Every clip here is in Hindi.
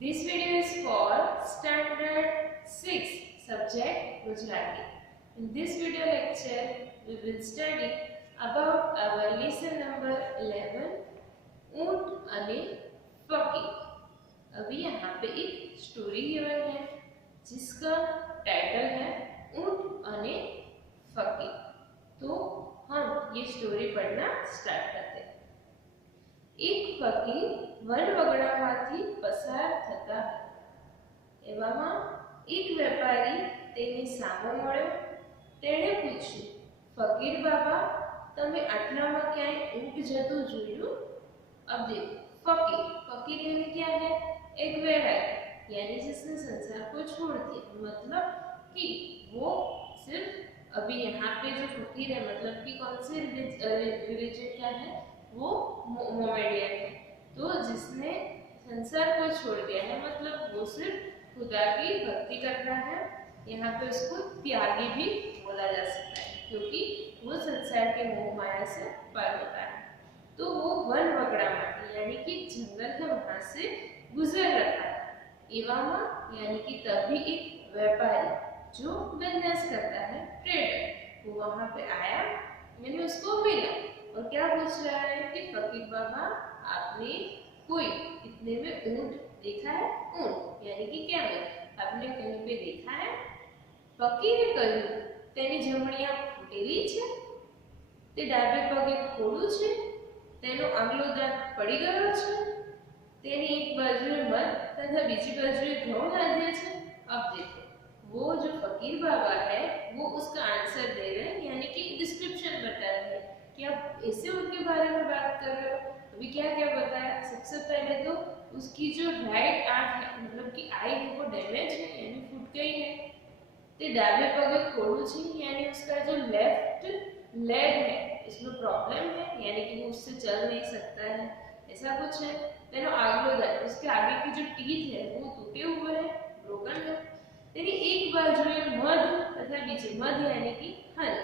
This video is for Standard 6 subject Gujarati. In this video lecture, we will study about our lesson number 11 ऊंट अने फकीर। अभी यहाँ पे एक स्टोरी गिवन है जिसका टाइटल है ऊंट अने फकीर। तो हम ये स्टोरी पढ़ना स्टार्ट करते हैं। एक फकीर વનવગડામાંથી પસાર થતા એવામાં એક વેપારી તેની સામે મળ્યો। તેણે પૂછ્યું, ફકીર બાબા, તમે આટલામાં ક્યાંય ઊંટ જતું જોયું? अब देखो, फकीर फकीर यानी क्या है? एक वैरागी, यानी जिसने संसार को छोड़ दिया। मतलब कि वो सिर्फ अभी यहाँ पे जो फकीर है, मतलब कि कौन से रिलीजन क्या है, वो मोमेडियन है। तो जिसने संसार को छोड़ दिया है, मतलब वो सिर्फ खुदा की भक्ति कर रहा है। यहाँ पे उसको त्यागी भी बोला जा सकता है, क्योंकि वो संसार के मोह माया से पार होता है। तो वो वन वगड़ा यानी कि जंगल है, वहां से गुजर रहा था। एवामा यानी कि तभी एक व्यापारी जो बिजनेस करता है, ट्रेडर, वो वहां पे आया, यानी उसको मिला और क्या पूछ रहा है कि फकीर बाबा, आपने कोई इतने में ऊंट देखा है? ऊंट यानी कि क्या है, आपने कहीं पे देखा है? फकीरे कह્યું, તેની જમણી આંખ ફૂટેલી છે, તે ડાબે પગે ખોડું છે, તેનો આગલો દાંત પડી ગયો છે, તેની એક બાજુએ મધ તથા બીજી બાજુએ ઘઉં લાદ્યા છે। अब देखो, वो जो फकीर बाबा है वो उसका आंसर दे रहे हैं, यानी कि डिस्क्रिप्शन बता रहे हैं कि आप ऐसे उनके बारे में बात कर रहे हो। अभी क्या क्या बताया? सबसे पहले तो उसकी जो राइट आंख है, मतलब कि आई है, वो डैमेज है, यानी फूट गई है। ते डाबे पगे खोड़ू छे, यानी उसका जो लेफ्ट लेग है इसमें प्रॉब्लम है, यानी कि वो उससे चल नहीं सकता है, ऐसा कुछ है। तेनो आगलो दांत, उसके आगे की जो टीथ है वो टूटे हुए हैं, ब्रोकन है। तेरी एक बाजुए मध तथा बीजे मध यानी कि हल,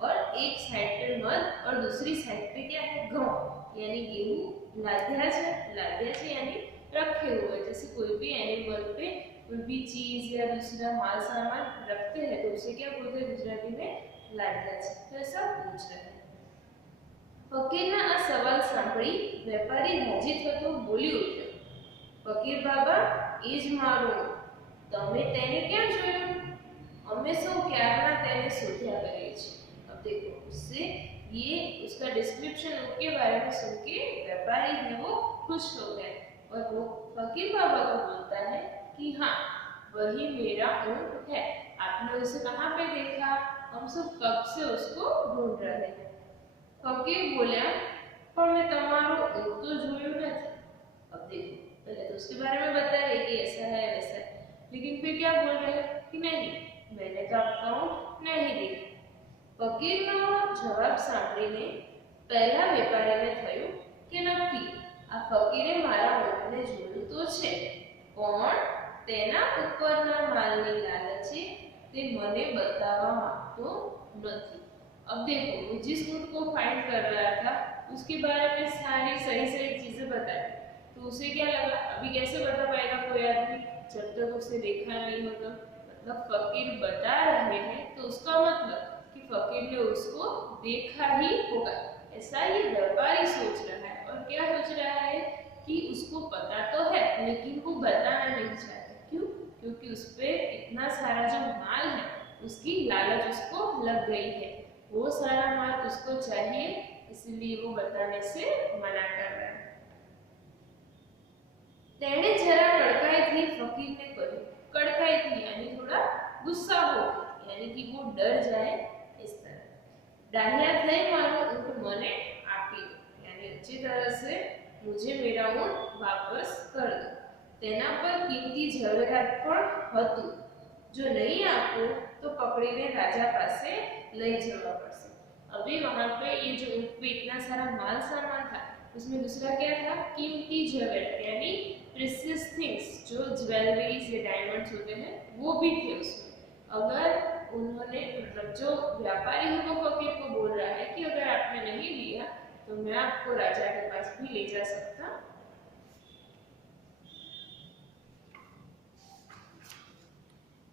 और एक साइड पे मध और दूसरी साइड पे क्या है? घઉં, यानी गेहूं लाद्या छे यानी रखे हुए। जैसे कोई भी एनिमल पे कोई भी चीज या दूसरा माल सामान रखते हैं तो उसे क्या बोलते हैं गुजराती में? लाद्या छे। तो ऐसा पूछ रहे हैं। फकीरना आ सवाल सांभળી વેપારી રાજી થતો બોલી ઉઠ્યો, ફકીર બાબા, એ જ મારું, તમે તેને ક્યાં જોયું? અમે સૌ ક્યારના તેને શોધ્યા કરીએ છીએ। अब देखो, उससे ये उसका डिस्क्रिप्शन उसके बारे में सुन के व्यापारी है वो खुश हो गए और वो फकीर बाबा को बोलता है कि हाँ, वही मेरा ऊंट है। आपने उसे कहाँ पे देखा? हम सब कब से उसको ढूंढ रहे हैं। फकीर बोला, पर मैं तुम्हारो ऊंट तो जोયું નથી। अब देखो, पहले तो उसके बारे में बता रहे कि ऐसा है वैसा है, लेकिन फिर क्या बोल रहे हैं कि नहीं, मैंने तो आपका ऊंट नहीं देखा। फकीरનો જવાબ સાંભળીને પહેલા વેપારીને થયું કે નક્કી આ ફકીરે મારા ઊંટને જોયું તો છે, પણ તેના ઉપરના માલની લાલચે તે મને બતાવવા માંગતો નથી। अब देखो, वो जिस ऊंट को फाइंड कर रहा था उसके बारे में सारी सही सही चीजें बताई, तो उसे क्या लगा, अभी कैसे बता पाएगा कोई आदमी जब तक उसे देखा नहीं होता। मतलब फकीर बता रहे हैं तो उसका मतलब कि फकीर ने उसको देखा ही होगा, ऐसा ये व्यापारी सोच रहा है। और क्या सोच रहा है कि उसको पता तो है लेकिन वो बताना नहीं चाहता। क्यों? क्योंकि उस पे इतना सारा जो माल है उसकी लालच उसको लग गई है, वो सारा माल उसको चाहिए, इसलिए वो बताने से मना कर रहा है। तेने जरा कड़काई थी फकीर ने कही, कड़काई थी यानी थोड़ा गुस्सा हो, यानी कि वो डर जाए इस तरह। डाहिया થઈ મારો ઊંટ મને આપી દો, यानी अच्छी तरह से मुझे मेरा ऊंट वापस कर दो। तेना पर कीमती जवेरात पण હતું, जो नहीं आपो तो पकड़ीने राजा पासे लई जवा पड़શે। अभी वहां पे ये जो ऊंट पे इतना सारा माल सामान था, उसमें दूसरा क्या था? कीमती जवेरात, यानी प्रेशियस थिंग्स, जो ज्वेलरीज या डायमंड्स होते हैं वो भी थे उसमें। अगर उन्होंने, मतलब जो व्यापारी है वो फकीर को बोल रहा है कि अगर आपने नहीं लिया तो मैं आपको राजा के पास भी ले जा सकता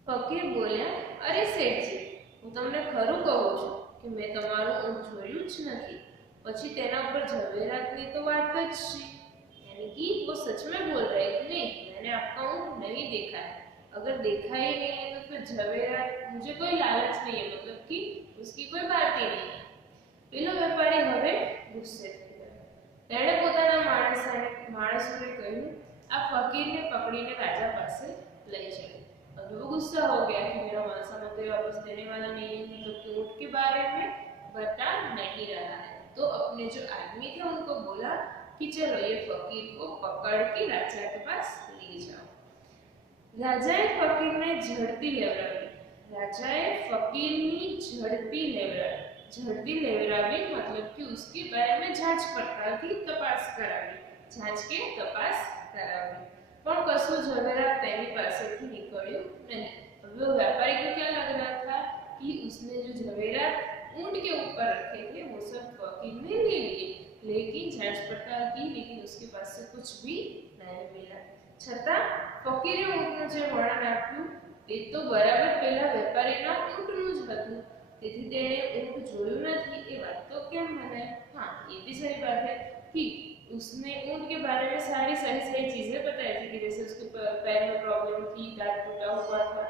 ફકીર બોલ્યા, અરે શેઠજી, હું તમને ખરું કહું છું કે મેં તમારું ઊંટ જોયું જ નથી। પછી તેના ઉપર ઝવેરાતની તો વાત જ છે, यानी कि वो सच में बोल रहा है कि नहीं, मैंने आपका ऊँट नहीं देखा है। अगर देखा ही नहीं है तो फिर झवेरात, मुझे कोई लालच नहीं है, मतलब कि उसकी कोई बात ही नहीं है। પેલો વેપારી હવે ગુસ્સે થઈ ગયો। તેણે પોતાના માણસોને કહ્યું, આ ફકીરને પકડીને રાજા પાસે લઈ ચલો। अब वो गुस्सा हो गया कि मेरा मांसा मुझे वापस देने वाला नहीं है, मतलब कि ऊँट के बारे में बता नहीं रहा है। तो अपने जो आदमी थे उनको बोला कि चलो ये फकीर को पकड़ के राजा के पास ले जाओ। राजाए फकीरने झड़ती लेवरावी। राजाए फकीरनी झड़ती लेवरावी मतलब कि उसके बारे में जांच पड़ताल की तपास करावी। जांच के तपास करावी, पर कशु झवेरात तेनी पासेथी निकळ्यो नहीं। अब वो व्यापारी को क्या लग रहा था कि उसने जो झवेरात ऊंट के ऊपर रखे थे वो सब फकीर ने ले लिए, लेकिन जांच पड़ताल की, लेकिन उसके पास से कुछ भी नहीं मिला। छता फकीरे ऊंटનું જે વર્ણન આપ્યું તે તો બરાબર પેલા વેપારીના ઊંટનું જ હતું, તેથી તેણે ઊંટ જોયું નથી એ વાત તો કેમ મનાય? हाँ, ये भी सही बात है कि उसने ऊंट के बारे में सारी सही चीजें बताई थी कि जैसे उसके पैर में प्रॉब्लम थी, दांत टूटा हुआ था।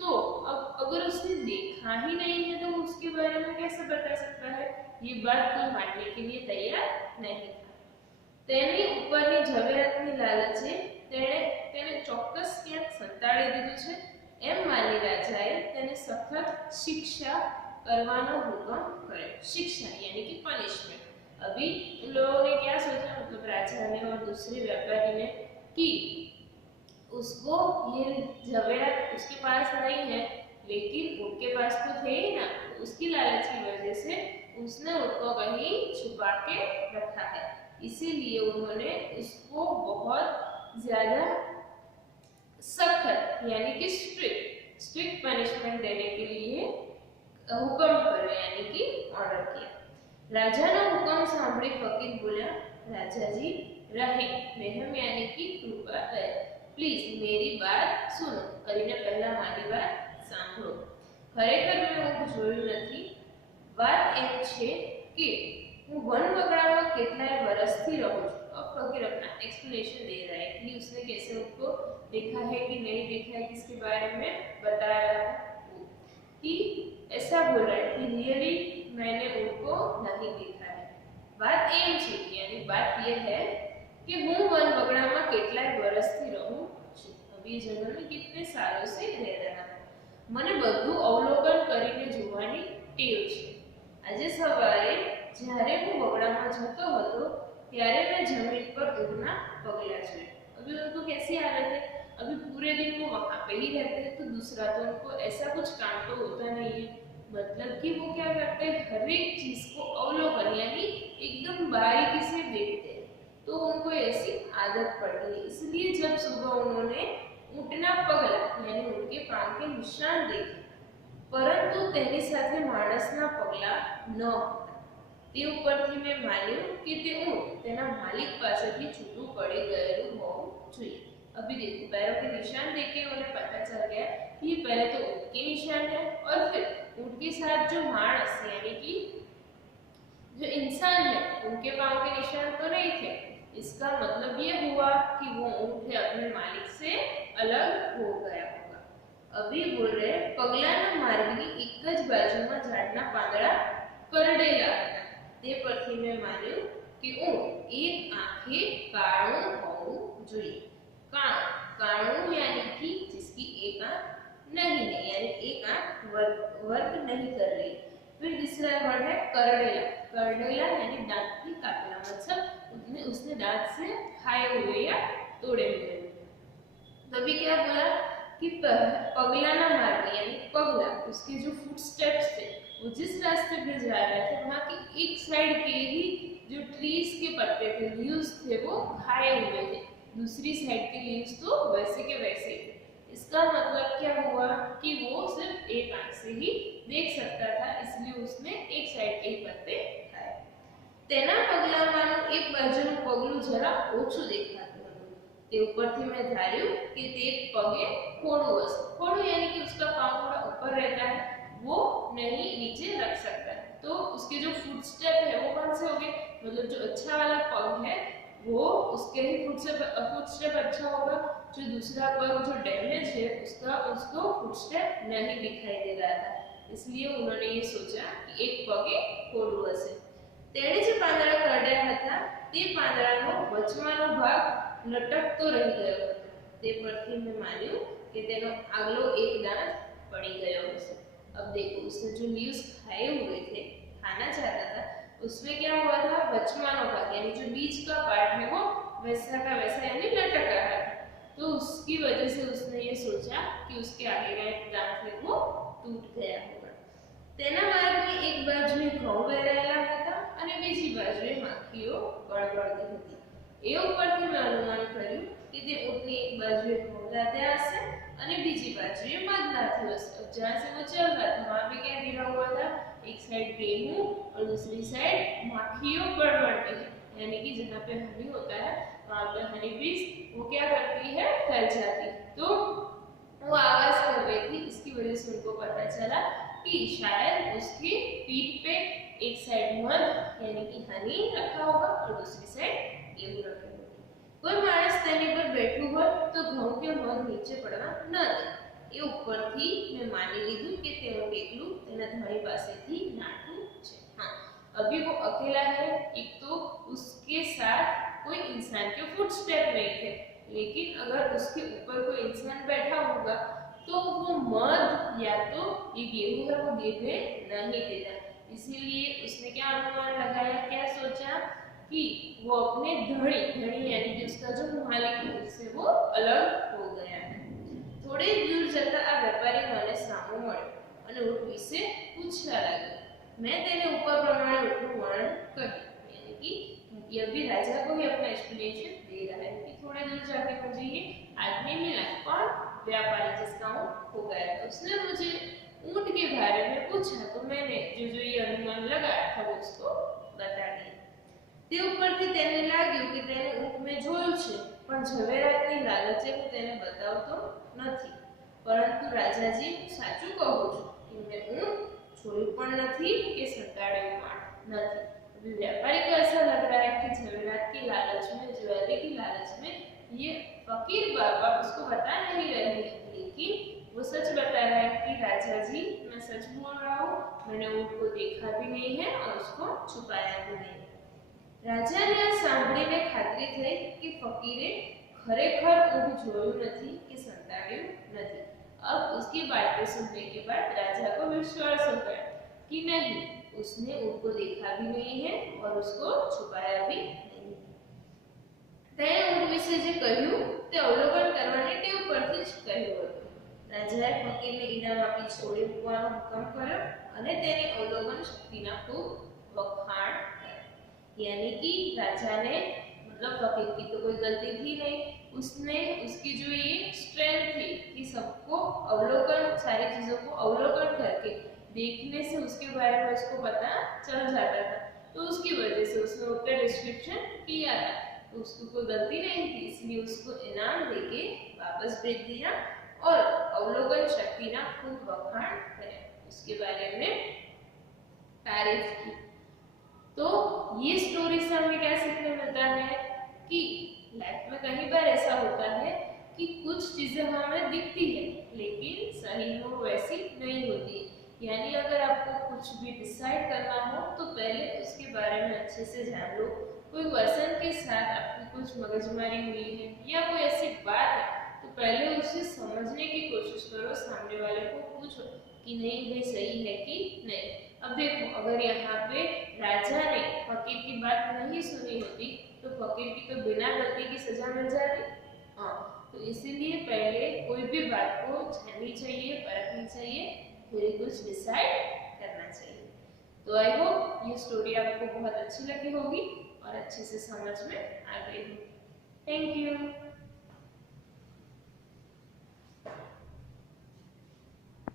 तो अब अगर उसने देखा ही नहीं है तो उसके बारे में कैसे बता सकता है? ये बात कोई मानने के लिए तैयार नहीं था। तेनी उपરની ઝવેરાતની લાલચે તેને ચોક્કસ ક્યાંક સંતાડી દીધું છે એમ માની રાજાએ તેને સખત શિક્ષા करवाना हुक्म करे। शिक्षा यानी कि पनिशमेंट। अभी उन लोगों ने क्या सोचा, मतलब राजा ने और दूसरे व्यापारी ने, कि उसको ये झवेरात उसके पास नहीं है, लेकिन उनके पास तो थे ही ना, उसकी लालच की वजह से उसने उसको कहीं छुपा के रखा है, इसीलिए उन्होंने उसको बहुत ज्यादा सख्त यानी कि स्ट्रिक्ट पनिशमेंट देने के लिए हुक्म કર્યો, यानी कि ऑर्डर किया। राजाનો હુકમ સાંભળી ફકીર બોલ્યા, राजाजी रहे रहम यानी कि कृपा है, प्लीज मेरी बात सुनो, કરીને પહેલા મારી વાત સાંભળો। ખરેખર મેં ઊંટ જોયું નથી। વાત એમ છે કે હું વનવગડામાં કેટલાય વર્ષથી રહું છું। अब फकीर अपना एक्सप्लेनेशन दे रहा है कि उसने कैसे उनको देखा है कि नहीं देखा है, किसके बारे में बता रहा है, कि ऐसा बोल रहा है कि रियली मैंने उनको नहीं देखा है। बात एम छे यानी बात यह है कि हूँ वन बगड़ा में કેટલાય વર્ષથી રહું છું। अब ये जंगल में कितने सालों से रह रहा है, મને બધું અવલોકન કરીને જોવાની ટેવ છે। આજે સવારે જ્યારે હું બગડામાં જતો હતો ત્યારે मैं जमीन पर ऊँटना पगला जोया। अभी उनको कैसी हालत है, अभी पूरे दिन वो वहां पे ही रहते हैं, तो दूसरा तो उनको ऐसा कुछ काम तो होता नहीं है, मतलब कि वो क्या करते हैं, हर एक चीज को अवलोकन यानी एकदम बारीकी से देखते हैं, तो उनको ऐसी आदत पड़ गई। इसलिए जब सुबह उन्होंने ऊँटना पगला यानी उनके पांव के निशान देखे, परंतु तेनी साथे माणसना पगला न હતા। તે ઉપરથી મેં માન્યું કે તે ઊંટ તેના માલિક પાસેથી છૂટું પડી ગયેલું હોવું જોઈએ। अभी देखो पैरों के निशान देख के उन्हें पता चल गया कि ये पहले तो ऊँट के निशान है, और फिर ऊँट के साथ जो मानस यानी कि जो इंसान है उनके पांव के निशान तो नहीं थे। इसका मतलब ये हुआ कि वो ऊँट है अपने मालिक से अलग हो गया होगा। अभी बोल रहे पगलाना मार्गनी एक ज बाजुमां झाड़ना પાંદડા કરડેલા હતા, તે પરથી મેં માન્યું કે ઊંટ એક આંખે કાળું હોવું જોઈએ। काणू यानी कि जिसकी एक आंख नहीं है, यानी एक आंख वर्क नहीं कर रही। फिर दूसरा वर्ड है करडेला। करडेला यानी दांत से काटेला, मतलब उसने दांत से खाए हुए या तोड़े हुए। तभी क्या बोला कि पगला ना मार्ग यानी पगला, उसके जो फुट स्टेप्स थे वो जिस रास्ते पे जा रहे थे वहां की एक साइड के ही जो ट्रीज के पत्ते थे, लीव्स थे, वो खाए हुए थे, दूसरी साइड के लीव्स तो वैसे के वैसे थे। इसका मतलब क्या हुआ कि वो सिर्फ एक आंख से ही देख सकता था, इसलिए उसने एक साइड के पत्ते खाए। तेना पगलामाનું એક બાજુનું પગલું જરા ઓછું દેખાતું હતું, તે ઉપરથી મેં ધાર્યું કે તે પગે खोड़ू હશે। खोड़ू यानी कि उसका पाँव थोड़ा ऊपर रहता है, वो नहीं नीचे रख सकता है, तो उसके जो फुटस्टेप है वो कौन से हो गए, मतलब जो अच्छा वाला पग है वो उसके ही फुटस्टेप अच्छा होगा, जो दूसरा पग जो डैमेज है उसको फुटस्टेप नहीं दिखाई दे रहा था, इसलिए उन्होंने ये सोचा कि एक पगे खोड़ू हશે। तेणे जे પાંદડા કાઢ્યા હતા તે પાંદડાનો વચમાંનો ભાગ લટકતો રહી ગયો હતો, તે પરથી મેં માન્યું કે તેનો આગલો એક દાંત પડી गयो હશે। अब देखो उसने जो लीव्स खाए हुए थे, खाना चाहता था, उसमें क्या हुआ था, वचमानो भाग यानी जो बीच का पार्ट है वो वैसा का वैसा यानी लटक रहा था, तो उसकी वजह से उसने ये सोचा कि उसके आगे का एक दांत है वो टूट गया होगा। तेना मार्गनी एक बाजुए घઉં વેરાયેલા હતા અને બીજી બાજુએ માખીઓ બળબળતી હતી। એ ઉપરથી મેં અનુમાન કર્યું કે તે ઊંટની એક બાજુએ ઘઉં લાદ્યા હશે અને બીજી બાજુએ મધ લાદ્યું હશે। अब जहाँ से वो चल रहा था वहाँ पे क्या गिरा हुआ था, एक साइड गेहूं और दूसरी साइड माखियों बड़बड़ती है, यानी कि जहाँ पे हनी होता है वहाँ पे हनी बीज वो क्या करती है, फैल जाती है, तो वो आवाज कर रही थी, इसकी वजह से उनको पता चला कि शायद उसकी पीठ पे एक साइड मध यानी कि हनी रखा होगा और दूसरी साइड गेहूं रखे होंगे। कोई माणस तेनी पर बैठू हो तो घઉં के मध नीचे पड़वा न दे, એ ઉપરથી મેં માની લીધું કે તે ઊંટ એકલું તેના ધણી પાસેથી નાઠું છે। हाँ, अभी वो अकेला है, एक तो उसके साथ कोई इंसान के फुटस्टेप नहीं थे, लेकिन अगर उसके ऊपर कोई इंसान बैठा होगा तो वो मध या तो ये गेहूं है वो गिरने नहीं देता, इसीलिए उसने क्या अनुमान लगाया, क्या सोचा कि वो अपने धड़ी यानी कि उसका जो मालिक है उससे वो अलग हो गया है। थोड़े दूर जता आ व्यापारी મને સામો મળ્યો અને ઊંટ વિશે પૂછવા લાગ્યો। मैं तेने ऊपर प्रमाणे ऊँटનું વર્ણન કર્યું, यानी कि ये भी राजा को ही अपना एक्सप्लेनेशन दे रहा है कि थोड़े दूर जाके मुझे ये आदमी मिला, कौन, व्यापारी जिसका ऊँट खो गया था, उसने मुझे ऊँट के बारे में पूछा, तो मैंने जो ये अनुमान लगाया था वो उसको बता दिया। તે ઉપરથી તેને લાગ્યું કે તેને ઊંટ મેં જોયું છે, પણ ઝવેરાતની લાલચે હું તેને બતાવતો નથી, પરંતુ રાજાજી સાચું કહું છું કે મેં ઊંટ જોયું પણ નથી કે સંતાડ્યું પણ નથી। अभी व्यापारी को ऐसा लग रहा है कि ज़वेरात की लालच में, ज्वेलरी की लालच में ये फकीर बाबा उसको बता नहीं रहे हैं, लेकिन वो सच बता रहा है कि राजा जी मैं सच बोल रहा हूँ, मैंने ऊँट को देखा भी नहीं है और उसको छुपाया भी नहीं। राजा ने आ सांभळीने खातरी થઈ कि फकीरे खरेखर ऊँट જોયું નથી કે સંતાડ્યું નથી। अब उसकी बातें सुनने के बाद राजा को विश्वास हो गया कि नहीं, उसने ऊँट को देखा भी नहीं है और उसको छुपाया भी नहीं। તેણે ઊँટ વિશે જે કહ્યું તે અવલોકન કરવાની ટેવ પરથી જ કહ્યું હતું। રાજાએ ફકીરને ઇનામ આપી છોડી મૂકવાનો હુકમ કર્યો અને તેની અવલોકન શક્તિના ખૂબ વખાણ કર્યા। यानी कि राजा ने, मतलब फकीर की तो कोई गलती थी नहीं, उसने उसकी जो ये स्ट्रेंथ थी कि सबको अवलोकन, सारी चीजों को अवलोकन करके देखने से उसके बारे में उसको पता चल जाता था, तो उसकी वजह से उसने उसका डिस्क्रिप्शन किया था, तो उसको कोई गलती नहीं थी, इसलिए उसको इनाम देके वापस भेज दिया और अवलोकन शक्ति ना खूब वखाण करे, उसके बारे में तारीफ की। तो ये स्टोरी से हमें क्या सीखने मिलता है कि लाइफ में कई बार ऐसा होता है कि कुछ चीजें हमें दिखती है लेकिन सही वो वैसी नहीं होती, यानी अगर आपको कुछ भी डिसाइड करना हो तो पहले उसके बारे में अच्छे से जान लो। कोई पर्सन के साथ आपकी कुछ मगजमारी हुई है या कोई ऐसी बात है तो पहले उसे समझने की कोशिश करो, सामने वाले को पूछो कि नहीं भाई सही है कि नहीं। अब देखो, अगर यहाँ पे राजा ने फकीर की बात नहीं सुनी होती तो फकीर की तो बिना गलती की सजा मिल जाती। हाँ, तो इसीलिए पहले कोई भी बात को जाननी चाहिए, परखनी चाहिए, फिर कुछ डिसाइड करना चाहिए। तो आई होप ये स्टोरी आपको बहुत अच्छी लगी होगी और अच्छे से समझ में आ गई होगी। Thank you.